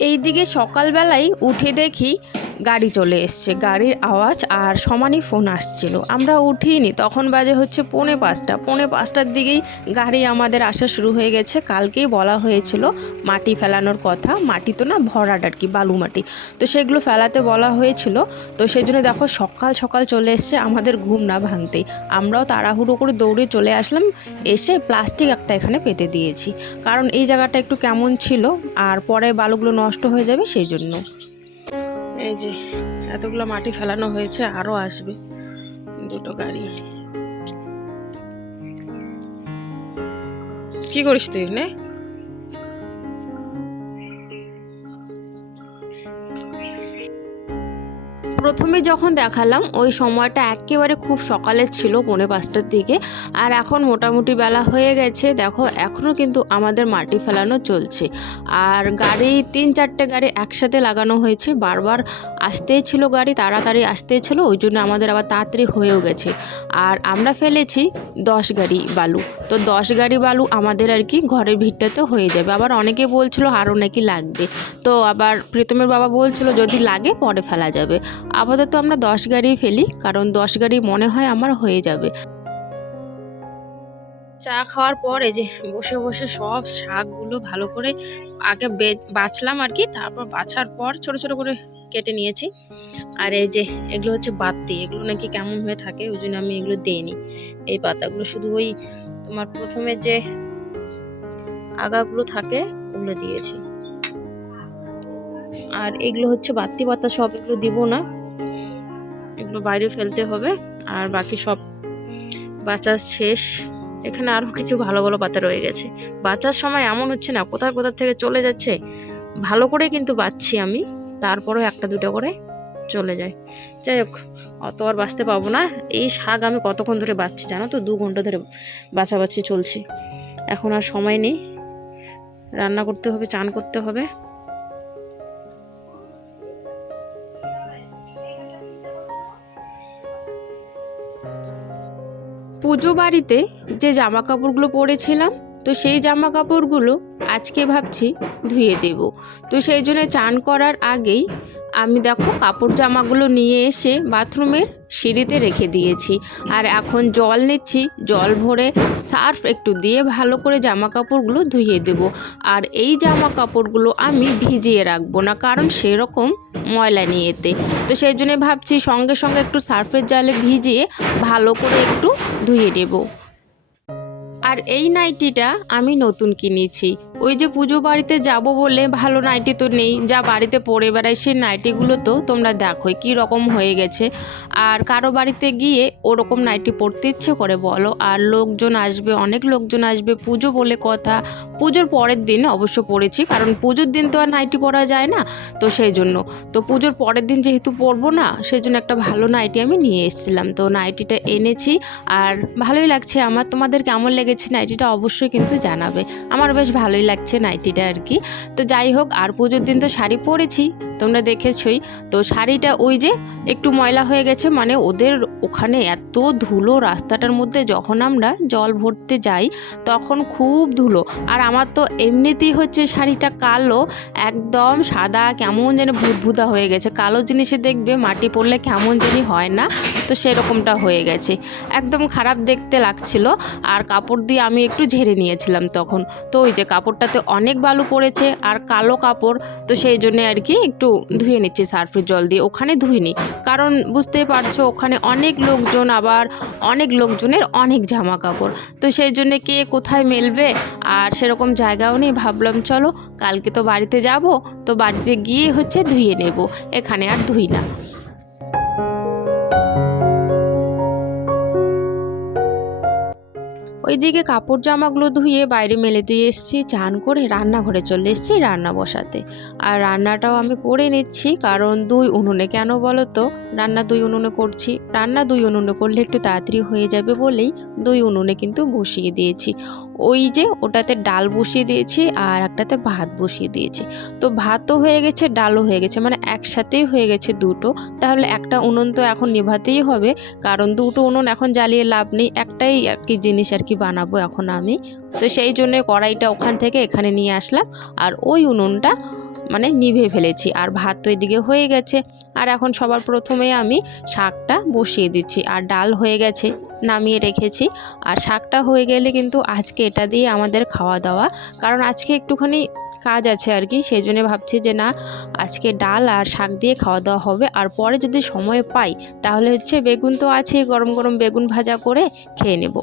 এইদিকে সকালবেলাই উঠে দেখি গাড়ি চলে এসছে। গাড়ির আওয়াজ আর সমানই ফোন আসছিল। আমরা উঠিনি। তখন বাজে হচ্ছে পৌনে পাঁচটা। পৌনে পাঁচটার দিকেই গাড়ি আমাদের আসা শুরু হয়ে গেছে। কালকেই বলা হয়েছিল মাটি ফেলানোর কথা। মাটি তো না ভরাট আর কি, বালু মাটি। তো সেগুলো ফেলাতে বলা হয়েছিল। তো সেই জন্য দেখো সকাল সকাল চলে এসছে আমাদের ঘুম না ভাঙতেই। আমরাও তাড়াহুড়ো করে দৌড়ে চলে আসলাম। এসে প্লাস্টিক একটা এখানে পেতে দিয়েছি। কারণ এই জায়গাটা একটু কেমন ছিল। আর পরে বালুগুলো নষ্ট হয়ে যাবে সেই জন্য। এই যে, এতগুলো মাটি ফেলানো হয়েছে আরও আসবে। দুটো গাড়ি। কি করিস তুই, নে? প্রথমে যখন দেখালাম, ওই সময়টা একেবারে খুব সকালের ছিল পৌনে পাঁচটার দিকে। আর এখন মোটামুটি বেলা হয়ে গেছে। দেখো এখনও কিন্তু আমাদের মাটি ফেলানো চলছে। আর গাড়ি, তিন চারটে গাড়ি একসাথে লাগানো হয়েছে। বারবার আসতেই ছিল গাড়ি, তাড়াতাড়ি আসতেই ছিল, ওই জন্য আমাদের আবার তাড়াতাড়ি হয়েও গেছে। আর আমরা ফেলেছি দশ গাড়ি বালু। তো দশ গাড়ি বালু আমাদের আর কি ঘরের ভিড়টাতে হয়ে যাবে। আবার অনেকে বলছিল আরও নাকি লাগবে। তো আবার প্রীতমের বাবা বলছিল, যদি লাগে পরে ফেলা যাবে। আপাতত আমরা দশ গাড়ি ফেলি, কারণ দশ গাড়ি মনে হয় আমার হয়ে যাবে। চা খাওয়ার পর এই যে বসে বসে সব শাকগুলো ভালো করে আগে বাছলাম আর কি, তারপর বাছার পর ছোট ছোট করে কেটে নিয়েছি। আর এই যে এগুলো হচ্ছে বাতি, এগুলো নাকি কেমন হয়ে থাকে ওই জন্য আমি এগুলো দেইনি। এই পাতাগুলো শুধু ওই তোমার প্রথমে যে আগাগুলো থাকে, ওগুলো দিয়েছি। আর এগুলো হচ্ছে বাতি পাতা, সব এগুলো দিব না। এগুলো বাইরে ফেলতে হবে। আর বাকি সব বাঁচা শেষ। এখানে আরও কিছু ভালো ভালো পাতা রয়ে গেছে। বাঁচার সময় এমন হচ্ছে না, কোথায় কোথা থেকে চলে যাচ্ছে, ভালো করে কিন্তু বাঁচছি আমি। তারপরেও একটা দুটো করে চলে যায়। যাই হোক, অত আর বাঁচতে পাবো না। এই শাক আমি কতক্ষণ ধরে বাঁচছি জানো তো? দু ঘণ্টা ধরে বাছাবাছি চলছে। এখন আর সময় নেই। রান্না করতে হবে, চান করতে হবে। পুজো বাড়িতে যে জামা কাপড়গুলো পরেছিলাম, তো সেই জামা কাপড়গুলো আজকে ভাবছি ধুয়ে দেব। তো সেই জন্য চান করার আগেই আমি দেখো কাপড় জামাগুলো নিয়ে এসে বাথরুমের সিঁড়িতে রেখে দিয়েছি। আর এখন জল নিচ্ছি, জল ভরে সার্ফ একটু দিয়ে ভালো করে জামা কাপড়গুলো ধুয়ে দেব। আর এই জামা কাপড়গুলো আমি ভিজিয়ে রাখব না, কারণ সেরকম ময়লা নিয়েতে তো সেই জন্য ভাবছি সঙ্গে সঙ্গে একটু সার্ফের জালে ভিজিয়ে ভালো করে একটু ধুয়ে দেবো আর এই নাইটিটা আমি নতুন কিনেছি। ওই যে পুজো বাড়িতে যাব বলে ভালো নাইটি তো নেই। যা বাড়িতে পরে বেড়াই সেই নাইটিগুলো তো তোমরা দেখোই কী রকম হয়ে গেছে। আর কারও বাড়িতে গিয়ে ওরকম নাইটি পরতে ইচ্ছে করে বলো। আর লোকজন আসবে, অনেক লোকজন আসবে পুজো বলে কথা। পুজোর পরের দিন অবশ্য পরেছি কারণ পুজোর দিন তো আর নাইটি পরা যায় না। তো সেই জন্য। তো পুজোর পরের দিন যেহেতু পরবো না, সেই জন্য একটা ভালো নাইটি আমি নিয়ে এসেছিলাম। তো নাইটিটা এনেছি। আর ভালোই লাগছে আমার। তোমাদের কেমন লেগেছে নাইটিটা অবশ্যই কিন্তু জানাবে। আমার বেশ ভালোই লাগছে নাইটিটা আর কি। তো যাই হোক আর পুজোর দিন তো শাড়ি পরেছি। তোমরা দেখেছই। তো শাড়িটা ওই যে একটু ময়লা হয়ে গেছে মানে ওদের ওখানে এত ধুলো রাস্তাটার মধ্যে যখন আমরা জল ভরতে যাই, তখন খুব ধুলো। আর আমার তো এমনিতেই হচ্ছে শাড়িটা কালো, একদম সাদা, কেমন যেন ভুতভুতা হয়ে গেছে। কালো জিনিসে দেখবে মাটি পড়লে কেমন জানি হয় না, তো সেরকমটা হয়ে গেছে। একদম খারাপ দেখতে লাগছিল, আর কাপড় দিয়ে আমি একটু ঝেড়ে নিয়েছিলাম তখন। তো ওই যে কাপড়টাতে অনেক বালু পড়েছে, আর কালো কাপড়, তো সেই জন্য আর কি একটু ধুয়ে নিচ্ছি সার্ফের জল দিয়ে, ওখানে ধুইনি। কারণ বুঝতেই পারছ, ওখানে অনেক লোকজন আবার অনেক লোকজনের অনেক জামা কাপড় তো সেই জন্য কে কোথায় মেলবে আর সেরকম জায়গাও নেই, ভাবলাম চলো, কালকে তো বাড়িতে যাব, তো বাড়িতে গিয়ে হচ্ছে ধুয়ে নেব। এখানে আর ধুই না। ওইদিকে কাপড় জামাগুলো ধুয়ে বাইরে মেলে দিয়ে এসেছি, চান করে রান্নাঘরে চলে এসেছি রান্না বসাতে। আর রান্নাটাও আমি করে নিচ্ছি, কারণ দুই উনুনে কেন বলো তো রান্না দুই উনুনে করছি। রান্না দুই উনুনে করলে একটু তাড়াতাড়ি হয়ে যাবে বলেই দুই উনুনে কিন্তু বসিয়ে দিয়েছি। ওই যে ওটাতে ডাল বসিয়ে দিয়েছি আর একটাতে ভাত বসিয়ে দিয়েছি। তো ভাতও হয়ে গেছে, ডালও হয়ে গেছে মানে একসাথেই হয়ে গেছে দুটো। তাহলে একটা উনুন তো এখন নেভাতেই হবে, কারণ দুটো উনুন এখন জ্বালিয়ে লাভ নেই, একটাই আর কি জিনিস আর কি বানাবো এখন আমি। তো সেই জন্য কড়াইটা ওখান থেকে এখানে নিয়ে আসলাম, আর ওই উনুনটা মানে নিভে ফেলেছি। আর ভাত তো এদিকে হয়ে গেছে। আর এখন সবার প্রথমে আমি শাকটা বসিয়ে দিচ্ছি। আর ডাল হয়ে গেছে, নামিয়ে রেখেছি। আর শাকটা হয়ে গেলে কিন্তু আজকে এটা দিয়ে আমাদের খাওয়া দাওয়া। কারণ আজকে একটুখানি কাজ আছে আর কি, সেই জন্য ভাবছি যে না, আজকে ডাল আর শাক দিয়ে খাওয়া দাওয়া হবে। আর পরে যদি সময় পাই, তাহলে হচ্ছে বেগুন তো আছে গরম গরম বেগুন ভাজা করে খেয়ে নেব।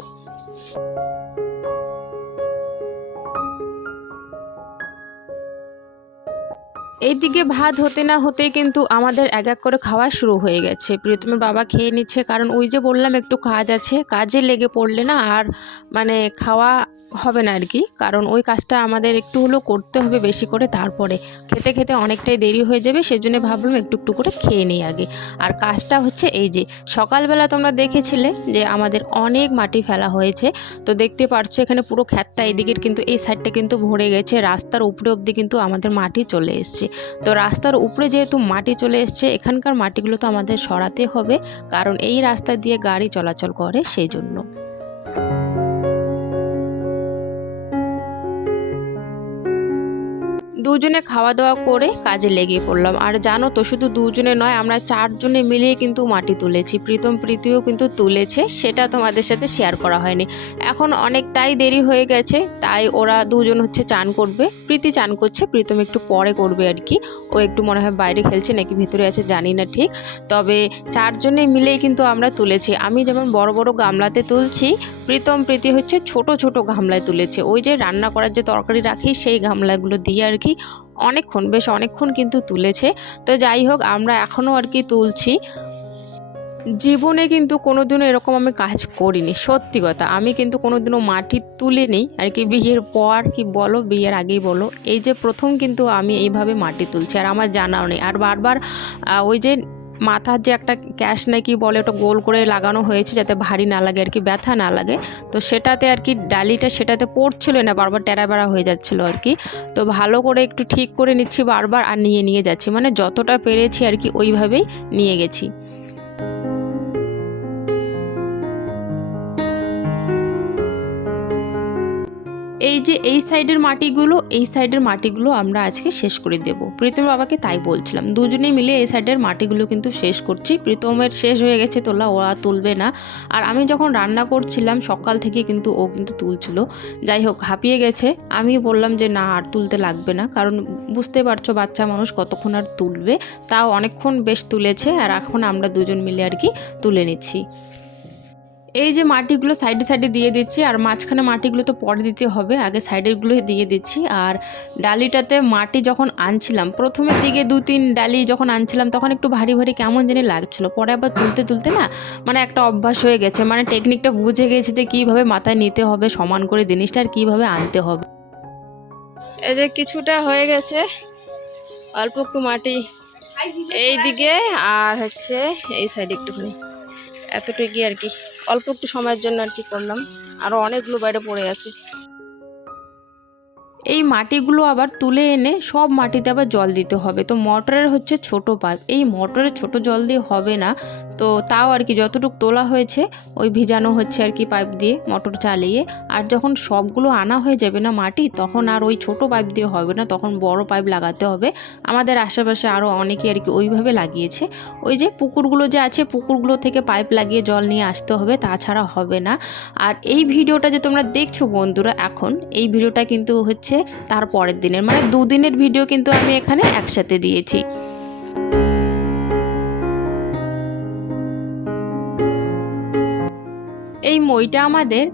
এইদিকে ভাত হতে না হতে কিন্তু আমাদের এক এক করে খাওয়া শুরু হয়ে গেছে। প্রিয়তমের বাবা খেয়ে নিচ্ছে, কারণ ওই যে বললাম, একটু কাজ আছে। কাজে লেগে পড়লে না আর মানে খাওয়া হবে না আর কি। কারণ ওই কাজটা আমাদের একটু হলেও করতে হবে বেশি করে, তারপরে খেতে খেতে অনেকটাই দেরি হয়ে যাবে, সেজন্য ভাবলাম একটু একটু করে খেয়ে নিই আগে। আর কাজটা হচ্ছে এই যে, সকালবেলা তোমরা দেখেছিলে যে আমাদের অনেক মাটি ফেলা হয়েছে। তো দেখতে পারছ এখানে পুরো খ্যাতটা এদিকের কিন্তু এই সাইডটা কিন্তু ভরে গেছে। রাস্তার উপরে অবধি কিন্তু আমাদের মাটি চলে এসছে। তো রাস্তার উপরে যেহেতু মাটি চলে এসছে, এখানকার মাটিগুলো তো আমাদের সরাতে হবে, কারণ এই রাস্তা দিয়ে গাড়ি চলাচল করে সেই জন্য দুজনে খাওয়া দাওয়া করে কাজে লেগে পড়লাম। আর জানো তো, শুধু দুজনে নয়, আমরা চারজনে মিলিয়ে কিন্তু মাটি তুলেছি। প্রীতম প্রীতিও কিন্তু তুলেছে, সেটা তোমাদের সাথে শেয়ার করা হয়নি। এখন অনেকটাই দেরি হয়ে গেছে, তাই ওরা দুজন হচ্ছে চান করবে। প্রীতি চান করছে, প্রীতম একটু পরে করবে আর কি। ও একটু মনে হয় বাইরে খেলছে নাকি ভিতরে আছে, জানি না ঠিক। তবে চারজনে মিলেই কিন্তু আমরা তুলেছি। আমি যেমন বড় বড় গামলাতে তুলছি, প্রীতম প্রীতি হচ্ছে ছোট ছোট গামলায় তুলেছে। ওই যে রান্না করার যে তরকারি রাখি, সেই গামলাগুলো দিয়ে আর কি অনেকক্ষণ, বেশ অনেকক্ষণ কিন্তু তুলেছে। তো যাই হোক, আমরা এখনও আর কি তুলছি। জীবনে কিন্তু কোনোদিনও এরকম আমি কাজ করিনি, সত্যি কথা। আমি কিন্তু কোনোদিনও মাটি তুলিনি। আর কি বিয়ের পর, কি বলো, বিয়ের আগেই বলো। এই যে প্রথম কিন্তু আমি এইভাবে মাটি তুলছি, আর আমার জানাও নেই। আর বারবার ওই যে মাথার যে একটা ক্যাশ নাকি বলে, ওটা গোল করে লাগানো হয়েছে যাতে ভারী না লাগে আর কি, ব্যথা না লাগে। তো সেটাতে আর কি ডালিটা সেটাতে পড়ছিল না, বারবার টেরা বেড়া হয়ে যাচ্ছিল আর কি। তো ভালো করে একটু ঠিক করে নিচ্ছি বারবার আর নিয়ে নিয়ে যাচ্ছি। মানে যতটা পেরেছি আর কি ওইভাবেই নিয়ে গেছি। এই যে এই সাইডের মাটিগুলো, এই সাইডের মাটিগুলো আমরা আজকে শেষ করে দেব। প্রীতম বাবাকে তাই বলছিলাম দুজনে মিলে এই সাইডের মাটিগুলো কিন্তু শেষ করছি। প্রীতমের শেষ হয়ে গেছে তোলা ওরা তুলবে না। আর আমি যখন রান্না করছিলাম, সকাল থেকে কিন্তু ও কিন্তু তুলছিল। যাই হোক, হাঁপিয়ে গেছে। আমি বললাম যে, না, আর তুলতে লাগবে না। কারণ বুঝতে পারছ, বাচ্চা মানুষ কতক্ষণ আর তুলবে? তাও অনেকক্ষণ বেশ তুলেছে, আর এখন আমরা দুজন মিলে আর কি তুলে নিচ্ছি। এই যে মাটিগুলো সাইডে সাইডে দিয়ে দিচ্ছি আর মাঝখানে মাটিগুলো তো পরে দিতে হবে আগে সাইডেরগুলো দিয়ে দিচ্ছি। আর ডালিটাতে মাটি যখন আনছিলাম প্রথমের দিকে দু তিন ডালি যখন আনছিলাম তখন একটু ভারী ভারী কেমন জানি লাগছিল। পরে আবার তুলতে তুলতে না মানে একটা অভ্যাস হয়ে গেছে মানে টেকনিকটা বুঝে গেছি যে কীভাবে মাথায় নিতে হবে সমান করে জিনিসটা আর কীভাবে আনতে হবে। এই যে কিছুটা হয়ে গেছে অল্প একটু মাটি এই দিকে আর হচ্ছে এই সাইডে একটুখানি। এতটুকুই আর কি, অল্প একটু সময়ের জন্য আর কি করলাম। আরও অনেকগুলো বাইরে পড়ে আছে। এই মাটিগুলো আবার তুলে এনে সব মাটিতে আবার জল দিতে হবে। তো মোটরের হচ্ছে ছোট পাইপ। এই মোটরের ছোট জল দিয়ে হবে না। তো তাও আর কি যতটুকু তোলা হয়েছে, ওই ভিজানো হচ্ছে আর কি পাইপ দিয়ে মোটর চালিয়ে। আর যখন সবগুলো আনা হয়ে যাবে না মাটি, তখন আর ওই ছোট পাইপ দিয়ে হবে না, তখন বড় পাইপ লাগাতে হবে। আমাদের আশেপাশে আরও অনেকে আর কি ওইভাবে লাগিয়েছে। ওই যে পুকুরগুলো যে আছে, পুকুরগুলো থেকে পাইপ লাগিয়ে জল নিয়ে আসতে হবে, তাছাড়া হবে না। আর এই ভিডিওটা যে তোমরা দেখছ বন্ধুরা, এখন এই ভিডিওটা কিন্তু হচ্ছে তার পরের দিনের মানে দুদিনের ভিডিও কিন্তু আমি এখানে একসাথে দিয়েছি। মইটা আমাদের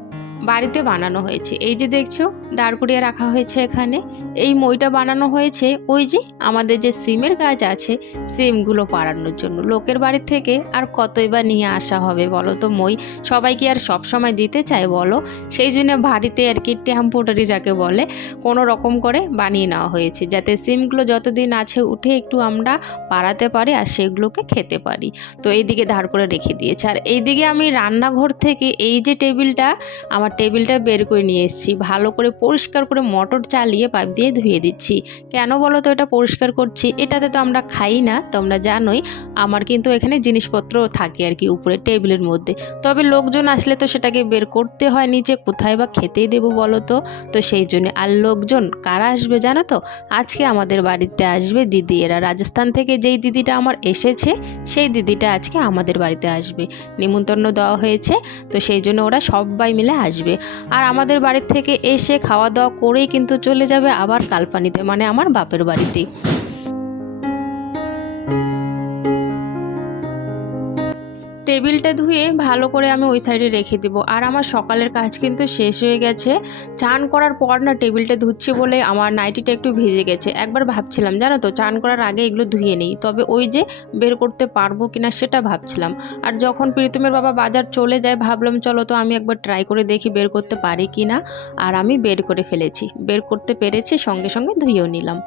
বাড়িতে বানানো হয়েছে। এই যে দেখছ দাঁড় করিয়ে রাখা হয়েছে এখানে। এই মইটা বানানো হয়েছে ওই যে আমাদের যে সিমের গাছ আছে, সিমগুলো পাড়ানোর জন্য। লোকের বাড়ি থেকে আর কতই বা নিয়ে আসা হবে বলো তো মই? সবাইকে আর সব সময় দিতে চায় বলো? সেই জন্য বাড়িতে আর কি টেম্পোটারি যাকে বলে, কোনো রকম করে বানিয়ে নেওয়া হয়েছে যাতে সিমগুলো যতদিন আছে উঠে একটু আমরা পাড়াতে পারি আর সেগুলোকে খেতে পারি। তো এইদিকে ধার করে রেখে দিয়েছে। আর এইদিকে আমি রান্নাঘর থেকে এই যে টেবিলটা, আমার টেবিলটা বের করে নিয়ে এসেছি। ভালো করে পরিষ্কার করে মোটর চালিয়ে পাইপ দিয়ে দিয়ে ধুয়ে দিচ্ছি। কেন বলো তো এটা পরিষ্কার করছি? এটাতে তো আমরা খাই না, তোমরা জানোই। আমার কিন্তু এখানে জিনিসপত্র থাকে আর কি উপরে টেবিলের মধ্যে। তবে লোকজন আসলে তো সেটাকে বের করতে হয় নিচে, কোথায় বা খেতেই দেবো বলো তো? তো সেই জন্য। আর লোকজন কারা আসবে জানো তো? আজকে আমাদের বাড়িতে আসবে দিদি। এরা রাজস্থান থেকে যেই দিদিটা আমার এসেছে, সেই দিদিটা আজকে আমাদের বাড়িতে আসবে। নিমন্ত্রণ দেওয়া হয়েছে, তো সেই জন্য ওরা সবাই মিলে আসবে। আর আমাদের বাড়ির থেকে এসে খাওয়া দাওয়া করেই কিন্তু চলে যাবে, আবার কালপানিতে মানে আমার বাপের বাড়িতে টেবিলটা ধুয়ে ভালো করে আমি ওই সাইডে রেখে দেবো। আর আমার সকালের কাজ কিন্তু শেষ হয়ে গেছে। চান করার পর না টেবিলটা ধুচ্ছি বলে আমার নাইটিটা একটু ভিজে গেছে। একবার ভাবছিলাম, জানো তো, চান করার আগে এগুলো ধুয়ে নিই। তবে ওই যে বের করতে পারব কিনা সেটা ভাবছিলাম। আর যখন প্রীতমের বাবা বাজার চলে যায়, ভাবলাম, চলো তো আমি একবার ট্রাই করে দেখি বের করতে পারি কি না আর আমি বের করে ফেলেছি। বের করতে পেরেছি, সঙ্গে সঙ্গে ধুয়েও নিলাম।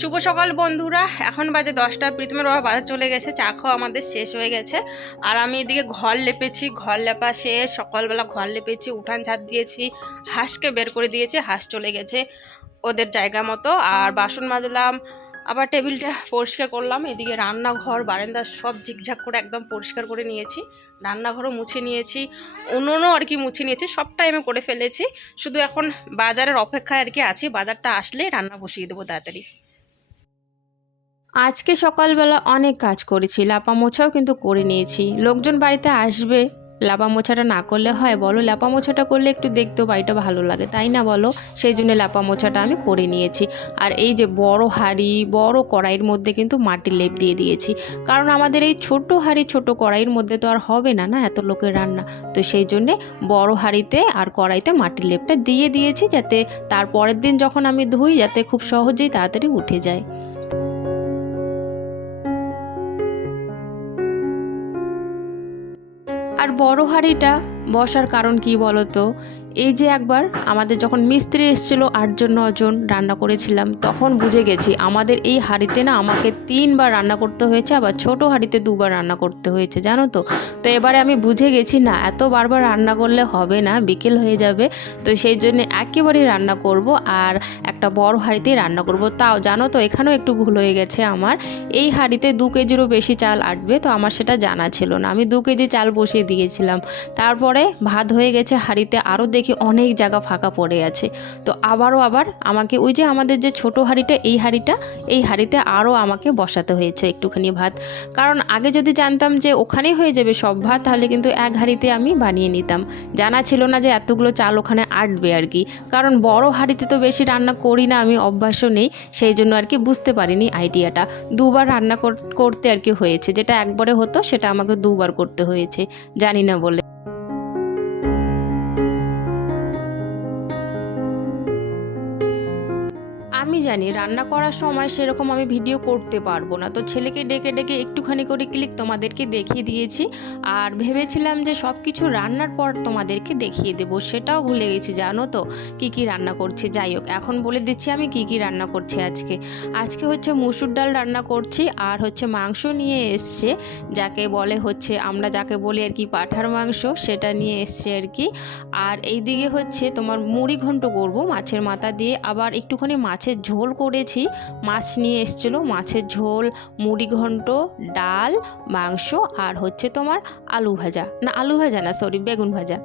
শুভ সকাল বন্ধুরা, এখন বাজে দশটা, প্রীতমের বাবা বাজার চলে গেছে, চা খাওয়া আমাদের শেষ হয়ে গেছে। আর আমি এদিকে ঘর লেপেছি, ঘর লেপা শেষ, সকালবেলা ঘর লেপেছি, উঠান ছাদ দিয়েছি, হাঁসকে বের করে দিয়েছি, হাঁস চলে গেছে ওদের জায়গা মতো। আর বাসন মাজলাম, আবার টেবিলটা পরিষ্কার করলাম, এদিকে রান্নাঘর, বারান্দা সব ঝিকঝাক করে একদম পরিষ্কার করে নিয়েছি, রান্নাঘরও মুছে নিয়েছি, উনুনও আর কি মুছে নিয়েছি সবটাই আমি করে ফেলেছি। শুধু এখন বাজারের অপেক্ষায় আর কি আছি, বাজারটা আসলে রান্না বসিয়ে দেবো তাড়াতাড়ি। আজকে সকালবেলা অনেক কাজ করেছি লাপা মোছাও কিন্তু করে নিয়েছি। লোকজন বাড়িতে আসবে লাপা মোছাটা না করলে হয়? বলো লাপা মোছাটা করলে একটু দেখতেও বাড়িটা ভালো লাগে, তাই না বলো? সেই জন্য লাপা মোছাটা আমি করে নিয়েছি। আর এই যে বড় হাঁড়ি, বড় কড়াইয়ের মধ্যে কিন্তু মাটির লেপ দিয়ে দিয়েছি। কারণ আমাদের এই ছোট হাঁড়ি, ছোট কড়াইয়ের মধ্যে তো আর হবে না না? এত লোকের রান্না। তো সেই জন্যে বড় হাঁড়িতে আর কড়াইতে মাটির লেপটা দিয়ে দিয়েছি যাতে তার পরের দিন যখন আমি ধুই, যাতে খুব সহজেই তাড়াতাড়ি উঠে যায়। আর বড় হাঁড়িটা বসার কারণ কি বলতো? এই যে একবার আমাদের যখন মিস্ত্রি এসেছিল আটজন নজন রান্না করেছিলাম, তখন বুঝে গেছি আমাদের এই হাঁড়িতে না আমাকে তিনবার রান্না করতে হয়েছে, আবার ছোট হাঁড়িতে দুবার রান্না করতে হয়েছে, জানো তো? তো এবারে আমি বুঝে গেছি না, এত বারবার রান্না করলে হবে না, বিকেল হয়ে যাবে, তো সেই জন্য একেবারেই রান্না করব আর একটা বড় হাঁড়িতেই রান্না করব। তাও জানো তো, এখানেও একটু ভুল হয়ে গেছে আমার, এই হাঁড়িতে দু কেজিরও বেশি চাল আটবে, তো আমার সেটা জানা ছিল না, আমি দু কেজি চাল বসিয়ে দিয়েছিলাম। তারপরে ভাত হয়ে গেছে হাঁড়িতে, আরও দেখি অনেক জায়গা ফাঁকা পড়ে আছে। তো আবারও আবার আমাকে ওই যে আমাদের যে ছোট হাঁড়িটা, এই হাঁড়িটা, এই হাঁড়িতে আরও আমাকে বসাতে হয়েছে একটুখানি ভাত। কারণ আগে যদি জানতাম যে ওখানেই হয়ে যাবে সব ভাত, তাহলে কিন্তু এক হাঁড়িতে আমি বানিয়ে নিতাম। জানা ছিল না যে এতগুলো চাল ওখানে আটবে আর কি। কারণ বড় হাঁড়িতে তো বেশি রান্না করি না আমি, অভ্যাসও নেই, সেই জন্য আর কি বুঝতে পারিনি আইডিয়াটা। দুবার রান্না কর- করতে আর কি হয়েছে, যেটা একবারে হতো, সেটা আমাকে দুবার করতে হয়েছে, জানি না বলে। আমি জানি রান্না করার সময় সেরকম আমি ভিডিও করতে পারব না। তো ছেলেকে ডেকে ডেকে একটুখানি করে ক্লিক তোমাদেরকে দেখিয়ে দিয়েছি। আর ভেবেছিলাম যে সব কিছু রান্নার পর তোমাদেরকে দেখিয়ে দেব। সেটাও ভুলে গেছি, জানো তো, কি কি রান্না করছি। যাই হোক, এখন বলে দিচ্ছি আমি কি কি রান্না করছি আজকে। আজকে হচ্ছে মুসুর ডাল রান্না করছি আর হচ্ছে মাংস নিয়ে এসছে, যাকে বলে হচ্ছে, আমরা যাকে বলি আর কি পাঠার মাংস, সেটা নিয়ে এসছে আর কি। আর এইদিকে হচ্ছে তোমার মুড়ি ঘন্ট করব মাছের মাথা দিয়ে, আবার একটুখানি মাছের ঝোল করেছি। মাছ নিয়ে এসেছিল মাছের ঝোল, মুড়ি ঘন্ট, ডাল, মাংস আর হচ্ছে তোমার আলু ভাজা। না, আলু ভাজা না সরি বেগুন ভাজা।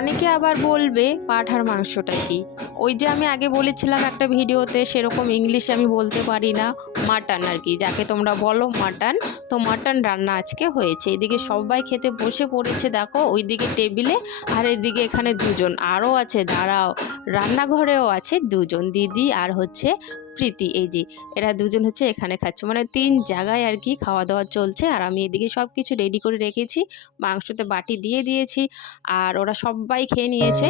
অনেকে আবার বলবে পাঠার মাংসটা কি? ওই যে আমি আগে বলেছিলাম একটা ভিডিওতে সেরকম ইংলিশে আমি বলতে পারি না, মাটন আর কি। যাকে তোমরা বলো মাটন, তো মাটন রান্না আজকে হয়েছে। এদিকে সবাই খেতে বসে পড়েছে, দেখো, ওইদিকে টেবিলে আর এদিকে এখানে দুজন। আরও আছে, দাঁড়াও। রান্নাঘরেও আছে দুজন, দিদি আর হচ্ছে প্রীতি, এই যে, এরা দুজন হচ্ছে এখানে খাচ্ছে। মানে তিন জায়গায় আর কি খাওয়া দাওয়া চলছে। আর আমি এদিকে সব কিছু রেডি করে রেখেছি। মাংসতে বাটি দিয়ে দিয়েছি। আর ওরা সবাই খেয়ে নিয়েছে।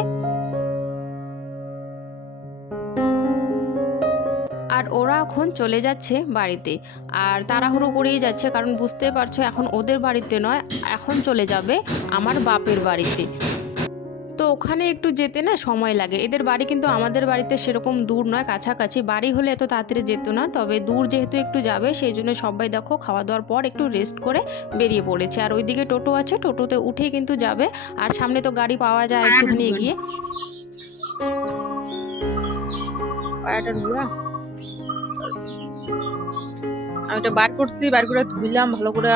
আর ওরা এখন চলে যাচ্ছে বাড়িতে। আর তাড়াহুড়ো করেই যাচ্ছে কারণ বুঝতে পারছ এখন ওদের বাড়িতে নয়, এখন চলে যাবে আমার বাপের বাড়িতে। তো ওখানে একটু যেতে না সময় লাগে। এদের বাড়ি কিন্তু আমাদের বাড়িতে সেরকম দূর নয় কাছাকাছি। বাড়ি হলে এত তাড়াতাড়ি যেত না তবে দূর যেহেতু একটু যাবে সেই জন্য সবাই দেখো খাওয়া দাওয়ার পর একটু রেস্ট করে বেরিয়ে পড়েছে। আর ওইদিকে টোটো আছে টোটোতে উঠেই কিন্তু যাবে। আর সামনে তো গাড়ি পাওয়া যায় একটুখানি এগিয়ে। আমি এটা বার করছি বার করে ধুইলাম ভালো করে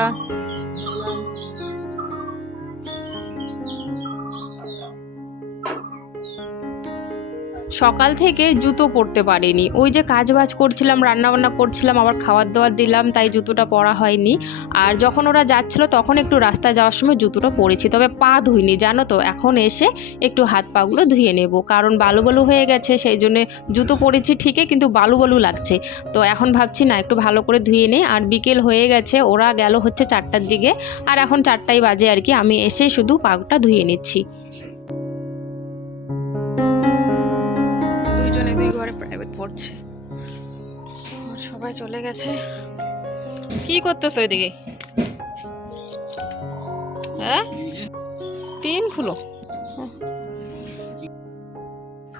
সকাল থেকে জুতো পরতে পারিনি। ওই যে কাজ বাজ করছিলাম, রান্নাবান্না করছিলাম, আবার খাবার দাবার দিলাম, তাই জুতোটা পরা হয়নি। আর যখন ওরা যাচ্ছিল, তখন একটু রাস্তায় যাওয়ার সময় জুতোটা পরেছি। তবে পা ধুইনি, জানো তো, এখন এসে একটু হাত পাগুলো ধুয়ে নেব। কারণ বালু বালু হয়ে গেছে, সেই জন্য জুতো পরেছি ঠিকই, কিন্তু বালু বালু লাগছে। তো এখন ভাবছি, না, একটু ভালো করে ধুয়ে নিই। আর বিকেল হয়ে গেছে, ওরা গেল হচ্ছে চারটার দিকে। আর এখন চারটাই বাজে আর কি, আমি এসে শুধু পাগুটা ধুয়ে নিচ্ছি। পড়ছে সবাই চলে গেছে। কি করতেছো ওইদিকে হ্যাঁ? টিন খুলো।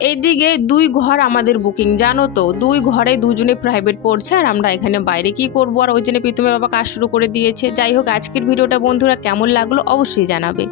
এইদিকে দুই ঘর আমাদের বুকিং জানো তো? দুই ঘরে দুজনে প্রাইভেট পড়ছে, আর আমরা এখানে বাইরে কি করব? আর ওই জন্য প্রীতমের বাবা কাজ শুরু করে দিয়েছে। যাই হোক, আজকের ভিডিওটা বন্ধুরা কেমন লাগল অবশ্যই জানাবে।